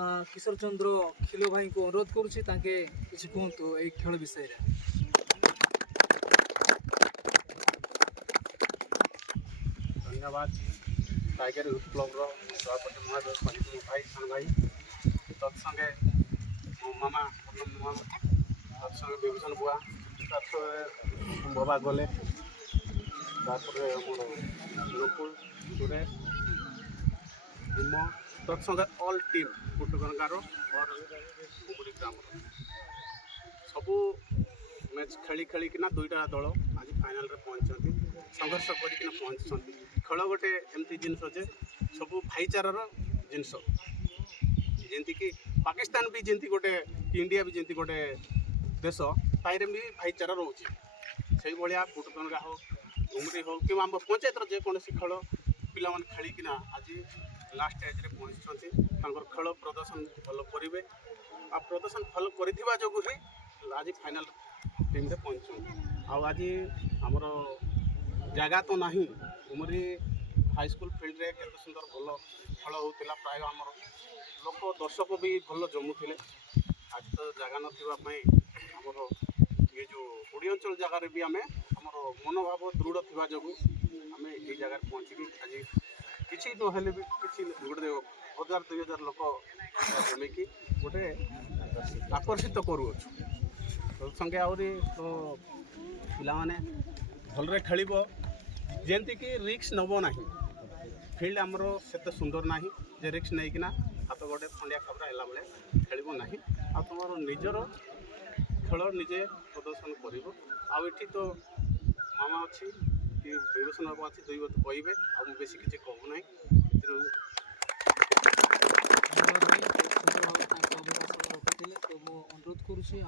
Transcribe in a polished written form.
किशोर चंद्र खिलो भाई को अनुरोध करुच्ची ताके किसी कहतु ये खेल विषय रे। धन्यवाद टाइगर यूथ क्लब सभापति महोदय पंडित मो भाई सान भाई तत्संगे मो मामा मामा तत्संगे विभूषण बुआ बाबा गले मोर नकुल सुरेश हिम तत्संगे ऑल टीम कुटुगंगार और कुमुरी ग्राम सबू मैच खेली खेलिकिना दुईटा दल आज फाइनाल रे पहुंचती संघर्ष करकिना पहुंचती खेल गोटे एमती जिनस जे सब भाईचारार जिनस जेंती कि पाकिस्तान भी जेंती गोटे इंडिया भी जेंती गोटे देश ताइरे भी भाईचारा रोचे से भाया कुटुगंगा हो घुमरी हो कि आम पंचायतर जेकोसी खेल पिला खेलिकिना आज लास्ट स्टेज रे पहुंचती खेल प्रदर्शन भल करेंगे आ प्रदर्शन भल कर जो ही आज फाइनाल टीम रे पहुंचू आज आमर जगह तो नहीं उमरी हाईस्कूल फील्ड रे केते सुंदर भल खेल होता प्राय आमर लोक दर्शक भी भल जमुले आज तो जगह नामर ये जो ओडी अंचल जगार भी आम आमर मनोभाव दृढ़ थी जो आम ये जगह पहुँचिकी आज किसी नहेले भी किसी गोटे 1000-2000 लोक जमिकी गोटे आकर्षित करुच्छू संगे आहरी तो पिलाने भलरे खेल जेमती कि रिक्स नब ना फील्ड आमर से सुंदर ना जे रिक्स नहीं कि हाथ गोटे खंडिया खबरा है बेले खेल ना आ तुम निजर खेल निजे प्रदर्शन कर तो मामा अच्छी कि विभूषण बाबू अच्छी 2 बात कहे आ बेसी किसी कहूना तो अनुरोध करुच्ची